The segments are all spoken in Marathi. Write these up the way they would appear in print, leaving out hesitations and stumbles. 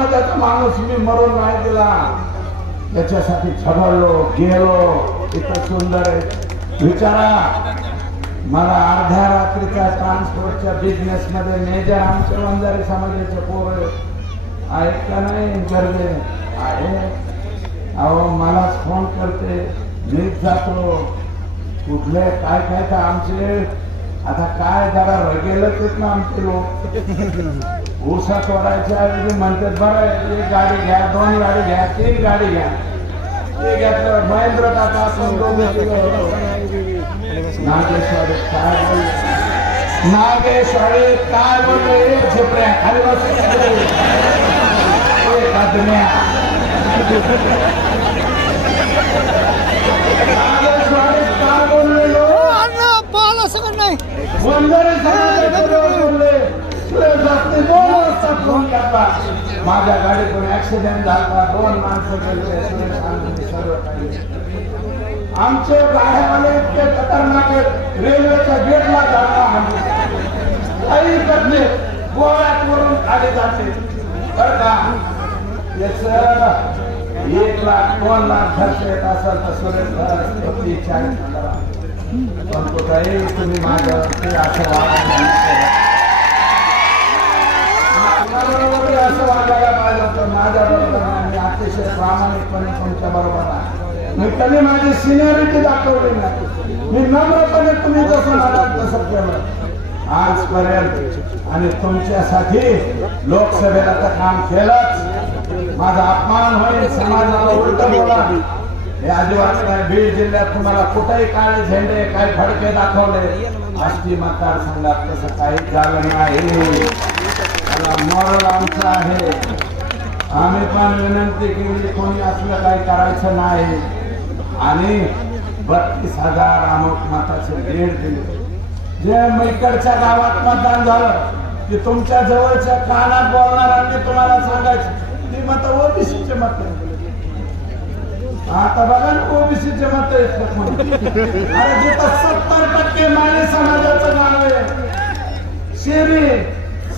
समाजाचा माणूस मी मरून नाही दिला, त्याच्यासाठी झगडलो गेलो. इथं सुंदर आहे, विचारा. मला अर्ध्या रात्रीचा ट्रान्सपोर्टच्या बिझनेस मध्ये मेजर आमच्या वंजारी समाजाचे पोर आहेत का नाही? गरजे आहे. अहो मलाच फोन करते, मीच जातो. कुठले काय काय तर आमचे आता काय जरा रगेलच आहेत ना आमचे लोक. ऊसा तोडायच्या ऐवजी म्हणतात बरं एक गाडी घ्या, 2 गाडी घ्या, 3 गाडी घ्या. ते घेतलं महेंद्र टाटा नागेश्वरी काय बोलले, नागेश्वरी काय बोलले, झेपड्या खाली नागेश्वरी काय बोलले नाही वंजारी बोलले. फोन करता माझ्या गाडीतून ऍक्सिडेंट झाला, 2 माणसं गेले, सर्व काही. आमचे गाड्यावाले इतके खतरनाक आहेत, रेल्वेच्या गेटला जाणार काही करणे गोव्यात वरून खाली जाते बर का. याच 1 लाख 2 लाख खर्च येत असेल तर सुरेश 40 करा. पण कुठेही तुम्ही माझं ते असं असं वागायला पाहिजे होतं माझ्या बरोबर. मी अतिशय प्रामाणिकपणे तुमच्या बरोबर आहे. मी कधी माझी सिनियरिटी दाखवली नाही. मी नम्रपणे तुम्ही जसं म्हणाल तसं केलं आजपर्यंत. आणि तुमच्यासाठी लोकसभेला तर काम केलंच. माझा अपमान होईल, समाजाला उलट बोला हे अजिबात नाही. बीड जिल्ह्यात तुम्हाला कुठेही काळे झेंडे काही फडके दाखवले, आष्टी मतदारसंघात तसं काही झालं नाही. मॉरल आमचं आहे. आम्ही पण विनंती केली कोणी असलं काही करायचं नाही. आणि 32,000 अमुक मताचे लीड दिले. जे मैकडच्या गावात मतदान झालं की तुमच्या जवळच्या कानात बोलणाऱ्यांनी तुम्हाला सांगायचं ती मत ओबीसीचे मत. आता बघा ना ओबीसीचे मत आहेत. अरे जिथं 70% माळी समाजाचं नाव आहे, शिरी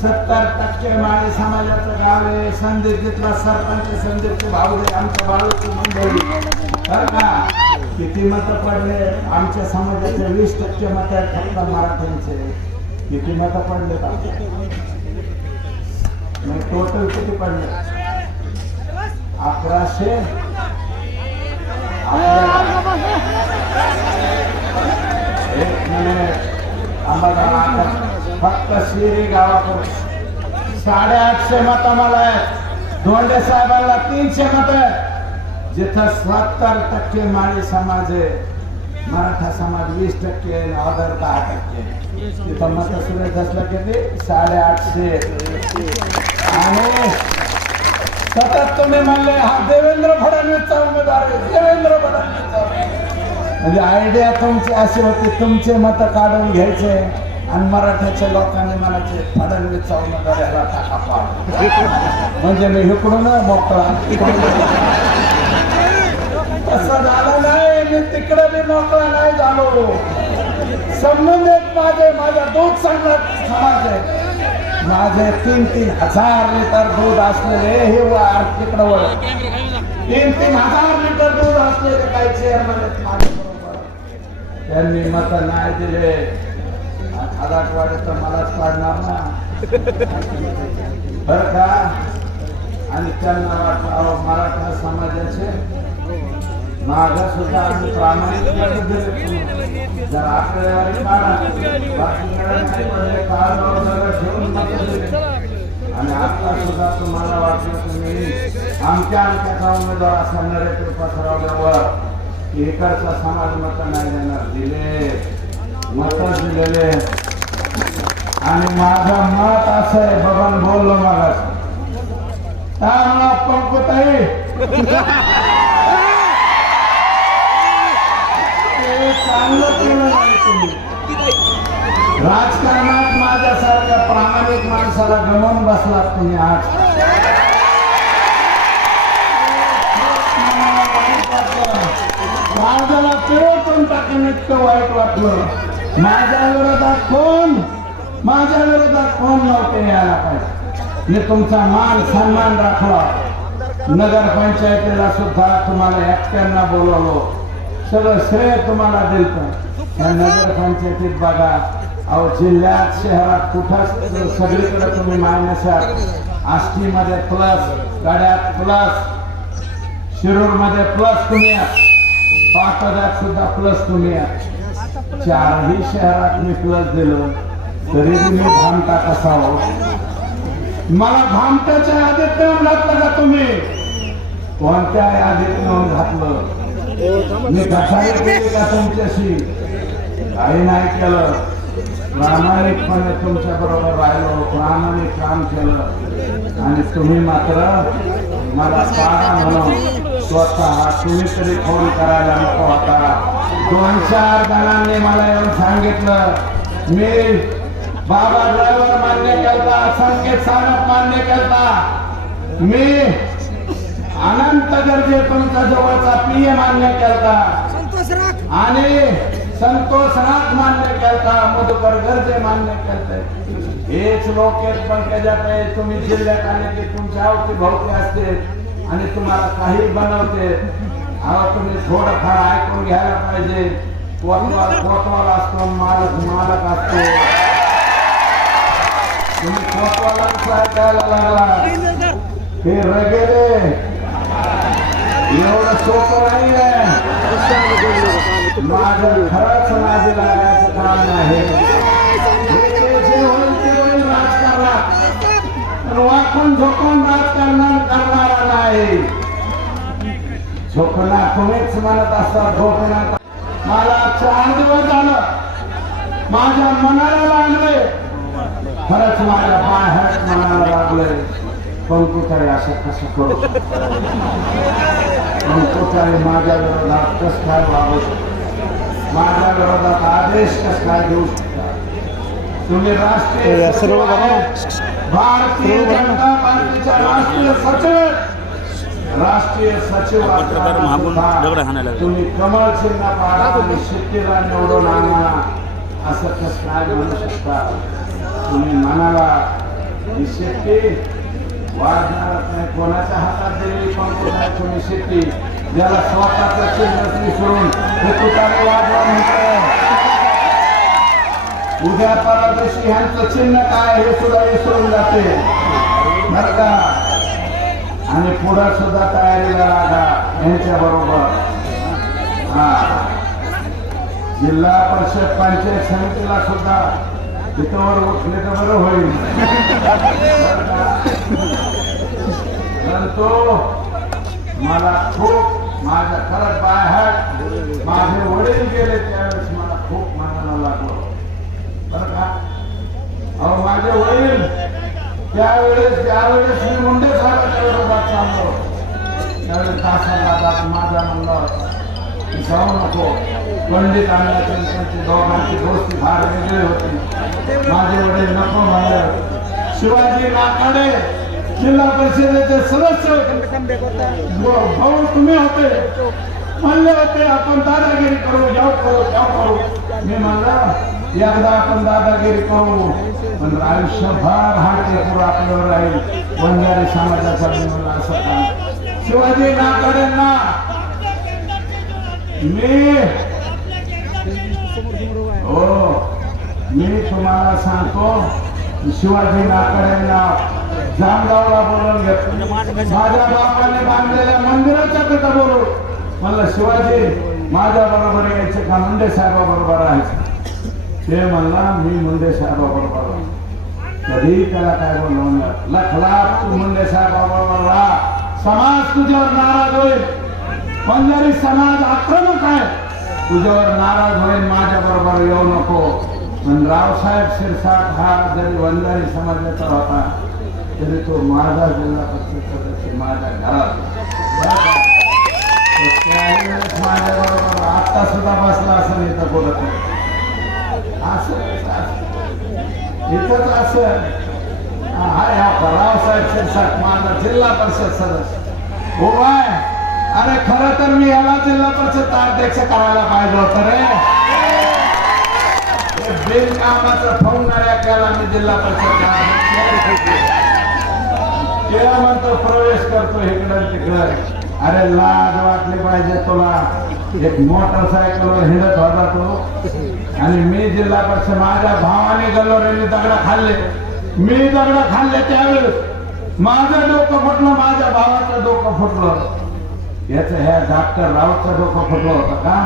70% माळी समाजाचं गाव आहे. संदीप जिथला सरपंच संदीपचे भाऊ आमच्या बाळूची मंडळी बर का. किती मत पडले आमच्या समाजाचे? 20% मत आहेत फक्त मराठ्यांचे. किती मत पडले टोटल किती पडले? 1100. एक मिनिट आम्हाला फक्त शिरी गावाकडून 850 मत आम्हाला आहेत. धोंडे साहेबांना 300 मत आहेत. जिथं 70% माळी समाज आहे, मराठा समाज 20% आहे, अदर 10%. तिथं मत सुरेश असलं किती? 850. आणि सतत तुम्ही म्हणले हा देवेंद्र फडणवीसचा उमेदवार आहे, देवेंद्र फडणवीस. म्हणजे आयडिया तुमची अशी होती, तुमचे मत काढून घ्यायचे आणि मराठ्याच्या लोकांनी मला फडणवीसचा उमेदवार याला टाका पाड. म्हणजे मी इकडून मोकळा, तसं झालं नाही. मी तिकडे मी मोकळा नाही झालो. संबंधित माझ्या दूध समाज आहे. माझे 3-3 हजार लिटर दूध असलेले हे तिकडं वर 3-3 हजार लिटर दूध असलेले काही चेअरमन आहेत माझ्या बरोबर. त्यांनी मत नाही दिले. खलाटवाडे तर मलाच पाडणार ना बर का. आणि त्यांना वाटलं मराठा समाजाचे माग सुद्धा आम्ही प्रामाणिकपणे दिले. जर आकडेवारी काढा आणि आता सुद्धा तुम्हाला वाटलं तुम्ही आमच्या उमेदवार असा नरेंद्र पसरवल्यावर इकडचा समाज मत नाही देणार. दिले मत दिलेले. आणि माझं मत असं आहे, बघून बोललो मला पंकुताई चांगलं केलं नाही तुम्ही. राजकारणात माझ्यासारख्या प्रामाणिक माणसाला गमावून बसलात तुम्ही. आज माझ्याला पिळवून टाकून इतकं वाईट वाटलं. माझ्या विरोधात कोण माझ्या विरोधात कोण नव्हते यायला पाहिजे. मी तुमचा मान सन्मान राखला. नगरपंचायतीला सुद्धा तुम्हाला एकट्यांना बोलवलं, सगळं श्रेय तुम्हाला दिलं. या नगरपंचायतीत बघा, अहो जिल्ह्यात शहरात कुठं सगळीकडे तुम्ही मायनस आहात. आष्टीमध्ये प्लस, गाड्यात प्लस, शिरूरमध्ये प्लस तुम्ही आहात, पाटोद्यात सुद्धा प्लस तुम्ही आहात. चारही शहरात मी प्लस दिलं, तरी मी भामटा कसा हो? मला भामट्याच्या यादीत नेऊन घातलं का तुम्ही? कोणत्या यादीत नेऊन घातलं? मी कसाही केली का तुमच्याशी? काही नाही केलं. प्रामाणिकपणे तुमच्या बरोबर राहिलो, प्रामाणिक काम केलं. आणि तुम्ही मात्र मला पाडा म्हणून स्वतः तुम्ही तरी फोन करायला नको होता. 2-4 जणांनी मला येऊन सांगितलं. मी बाबा ड्रायव्हर मान्य केलता, संकेत सानप मान्य केलता, मी अनंत गरजे तुमच्या जवळचा पीए मान्य केलता, आणि संतोष राख मान्य केलता, मधुकर गरजे मान्य केलते. हेच लोक आहेत पंकजाताई, तुम्ही जिल्ह्यात आले की तुमच्या अवती भोवती असते आणि तुम्हाला काही बनवते. अहो तुम्ही थोडंफार ऐकून घ्यायला पाहिजे. कोतवाल असतो, मालक असतो. तुम्ही कोतवालांचं ऐकायला लागला. हे रगेले एवढं सोपं नाही आहे. माझं खरंच नादी लागायचं काम आहे. जे होईल ते होईल राजकारणात, पण वाकून झोकून राजकारण करणारा नाही. झोकणार तुम्हीच म्हणत असता, झोकणार. मला 4 दिवस झालं माझ्या मनाला लागले, खरंच माझ्या बाहेर मनाला लागले. पण कुठे असं कसं करू? पण कुठे माझ्या विरोधात कसं काय वागू शकतो? माझ्या विरोधात आदेश कसं काय देऊ शकता? तुम्ही राष्ट्रीय भारतीय जनता पार्टीच्या राष्ट्रीय सचिव तुम्ही कमळ चिन्ह पाडा आणि शेतीला निवडून आणा, असं कसं काय म्हणू शकता? तुम्ही म्हणाला ही शेती वाढणारच नाही, कोणाच्या हातात दिलेली पण कोणा तुम्ही शेती, ज्याला स्वतःच चिन्ह विसरून हे तुतारी वाजवा म्हणतोय. उद्या परवा दिवशी ह्यांचं चिन्ह काय हे सुद्धा विसरून जाते बरं का. आणि पुढे सुद्धा तयारीला लागा यांच्या बरोबर. जिल्हा परिषद पंचायत समितीला सुद्धा तिथवर उठले तर बरं होईल. परंतु मला खूप माझ्या खरंच बाहेर माझे वडील गेले त्यावेळेस मला खूप मनाला लागलं बरं का. अहो माझे वडील ज्यावेळेस मी मुंडे साहेबांच्या विरोधात चाललो त्यावेळेस तासाला माझा म्हणलं जाऊ नको. पंडित आणि त्यांची दोघांची दोस्ती फार वेगळी होती. माझे वडील नको म्हणलं. शिवाजी नाकाडे जिल्हा परिषदेचे सदस्य भाऊ तुम्ही होते, म्हणले होते आपण दादागिरी करू, जाऊ करू. मी म्हणलं एकदा आपण दादागिरी करू, पण आयुष्यभर हा टेकूर आपल्यावर राहील. वंजारी समाजाचा म्हणून असं काम. शिवाजी नाकाडेंना मी तुम्हाला सांगतो, शिवाजी नाकाडेंना जामगावला बोलवून घेतलं. माझ्या बापाने बांधलेल्या मंदिराच्या तिथं बोलवून म्हणलं शिवाजी माझ्या बरोबर यायचे का मुंडे साहेबा बरोबर राहायचं? ते म्हणला मी मुंडे साहेबा बरोबर. कधी त्याला काय बोलवणार? लखला तू मुंडे साहेबा बरोबर राहा, समाज तुझ्यावर नाराज होईल. वंजारी समाज आक्रमक आहे, तुझ्यावर नाराज होईल, माझ्या बरोबर येऊ नको. पण रावसाहेब शिरसाट हा जरी वंजारी समाजाचा होता तरी तो माझा जिल्हा परिषद सदस्य माझ्या घरात माझ्या बरोबर आता सुद्धा बसला असं इथं बोलत असं इथंच असं. रावसाहेब शिरसाट माझा जिल्हा परिषद सदस्य हो बाय. अरे खरं तर मी याला जिल्हा परिषद अध्यक्ष करायला पाहिजे होतं रे. बिनकामाचं ठेवणाऱ्या त्याला मी जिल्हा परिषद केला म्हणतो प्रवेश करतो इकडं तिकडं. अरे लाज वाटली पाहिजे तुला. एक मोटरसायकलवर हिंडत होता तो आणि मी जिल्हा परिषद माझ्या भावाने गल्लोऱ्यांनी दगड खाल्ले. मी दगड खाल्ले त्यावेळेस माझं डोकं फुटलं, माझ्या भावाचं डोकं फुटलं. याच ह्या डॉक्टर राऊतचं डोकं फुटलं होतं का?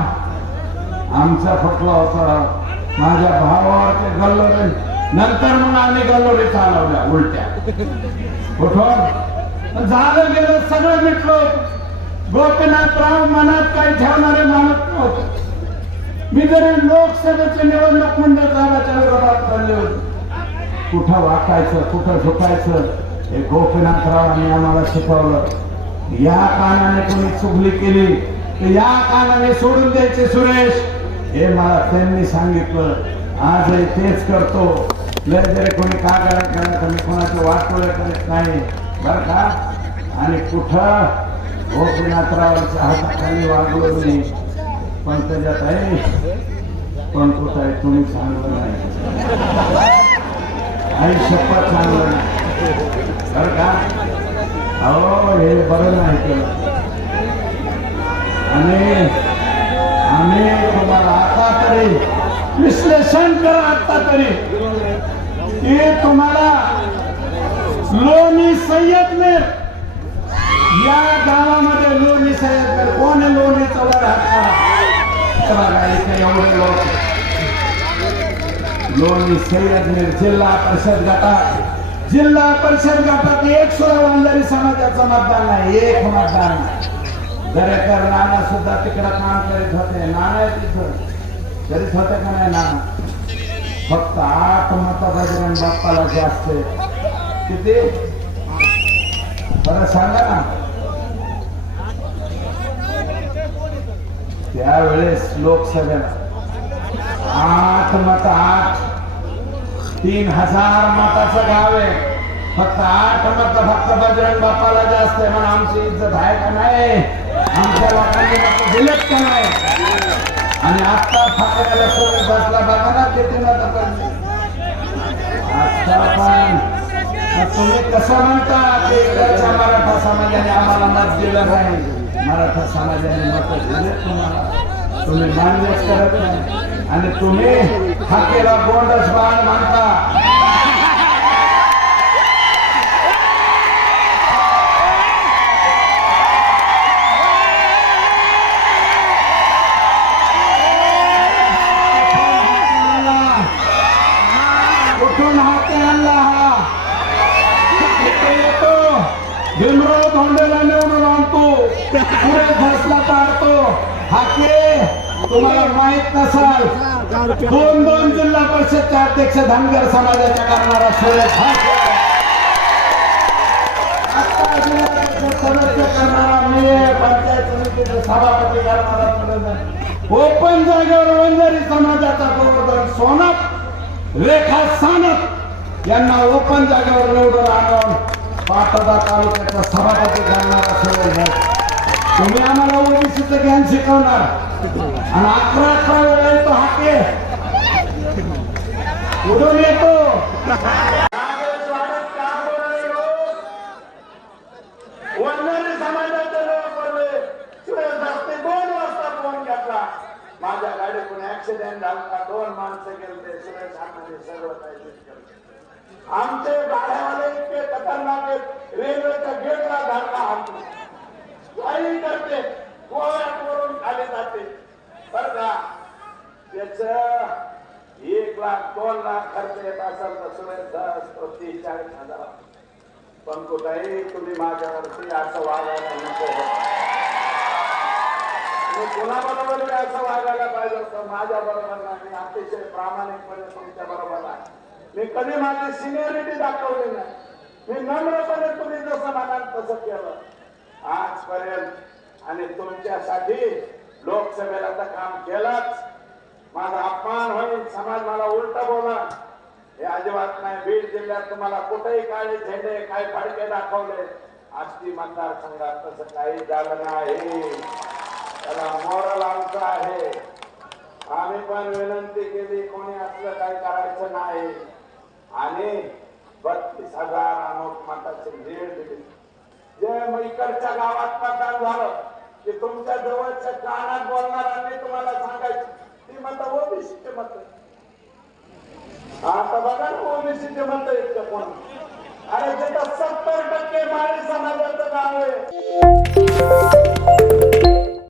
आमचं फुटलं होतं. माझ्या भावावर ते गल्लोरे. नंतर मग आम्ही गल्लोरे चालवल्या उलट्या उठून. झालं गेलं सगळं मिटलं. गोपीनाथराव मनात काही ठेवणारे माणूस नव्हते. मी जरी लोकसभेची निवडणूक मंडळ साहेबाच्या विरोधात चालले होते. कुठं वाकायचं कुठं झुकायचं हे गोपीनाथरावांनी आम्हाला शिकवलं. या कानाने कोणी चुगली केली तर या कानाने सोडून द्यायचे सुरेश, हे मला त्यांनी सांगितलं. आजही तेच करतो. जरी कोणी कागड करत मी कोणाचे वाटोळे करत नाही बरं का. आणि कुठं गोपीनाथरावांच्या हाताखाली वागलो मी, पण त्याच्यात आहे पण कुठं आहे तुम्ही चांगलं नाही. आई शपथ चांगलं नाही बरं का. हो हे बरं नाही केलं. आणि आम्ही तुम्हाला आता तरी विश्लेषण करा. आता तरी की तुम्हाला लोणी सय्यदमेर या गावामध्ये लोणी सय्यदमेर कोण आहे? लोणीचा वर हात बघा इथे एवढे लोक. लोणी सय्यदमेर जिल्हा परिषद गटात, जिल्हा परिषद गटात एक सुद्धा वंजारी समाजाचं मतदान नाही. एक मतदान नाही. दरेकर नाना सुद्धा तिकडे काम करीत होते. नाना तिथं करीत होते का नाही नाना? फक्त 8 मत बजरंग बाप्पाला जास्त. किती बरं सांगा ना. त्यावेळेस लोकसभेला 8 मत 8 3000 मताचं गाव आहे. फक्त 8 मत फक्त बजरंग बाप्पाला जास्त आहे. म्हणून आमची इज्जत आहे का नाही? आमच्या लोकांनी मत दिलेत का नाही? आणि आता ठाकरेला सोडून बसला बघा ना किती मत पडली. आता पण तुम्ही कसं म्हणता की इकडच्या मराठा समाजाने आम्हाला मत दिलं नाही? मराठा समाजाने मत दिले तुम्हाला, तुम्ही मान्यच करत नाही. आणि तुम्ही ठाकेला गोंडस बाण म्हणता. कुठून हाते आणला हा? येतो भीमराव धोंडेला निवडून आणतो, पुढे फसला पाडतो. हाके तुम्हाला माहित नसाल 2 जिल्हा परिषदचे अध्यक्ष धनगर समाजाच्या करणारा सुरेश हाके, आता जिल्हा परिषद सदस्य करणारा मी, पंचायत समितीचे सभापती करणारा सुरेश. ओपन जागेवर वंजारी समाजाचा गोवर्धन सोनप, रेखा सानप यांना ओपन जागेवर निवडून आणून पाटोदा तालुक्याचा सभापती करणारा सुरेश. तुम्ही आम्हाला ओबीसीचं ज्ञान शिकवणार आणि 11 वेळा येतो हाके उडून येतो. वंजारी समाजाचे लोक बोलले सुरेश दासने 2 वाजता फोन घेतला. माझ्या गाडीतून ऍक्सिडेंट झाला, 2 माणसं गेले. सुरेश हाताने सर्व काही केलं. आमचे गाड्यावाले इतके खतरनाक आहेत, रेल्वेच्या गेटला धरला हाणतो, काही करते, गोव्यावरून खाली जाते बर का. त्याच 1 लाख 2 लाख खर्च येत असेल तर सुरेश दास 30-40 हजार. पण कुठेही तुम्ही माझ्यावरती असं वागायला नको. कोणाबरोबर असं वागायला पाहिजे होतं? माझ्या बरोबर नाही. अतिशय प्रामाणिकपणे तुमच्या बरोबर आहे. मी कधी माझी सिनियरिटी दाखवली नाही. मी नम्रपणे तुम्ही जसं म्हणाल तसं केलं आजपर्यंत. आणि तुमच्यासाठी लोकसभेला तर काम केलंच. माझा अपमान होईल, समाज मला उलट बोला हे अजिबात नाही. बीड जिल्ह्यात तुम्हाला कुठेही काळे झेंडे काय फडके दाखवले, आष्टी मतदारसंघात तसं काही झालं नाही. त्याला मॉरल आमचं आहे. आम्ही पण विनंती केली, कोणी असलं काही करायचं नाही आणि 32,000 अनोट मताचे लीड दिली. जे इकडच्या गावात मतदान झालं की तुमच्या जवळच्या कानात बोलणाऱ्यांनी तुम्हाला सांगायचं ती मत ओबीसीचे मत. आता बघा ना ओबीसीचे मत आहेत कोण. अरे तिथं 70% माळी समाजाचं गाव आहे.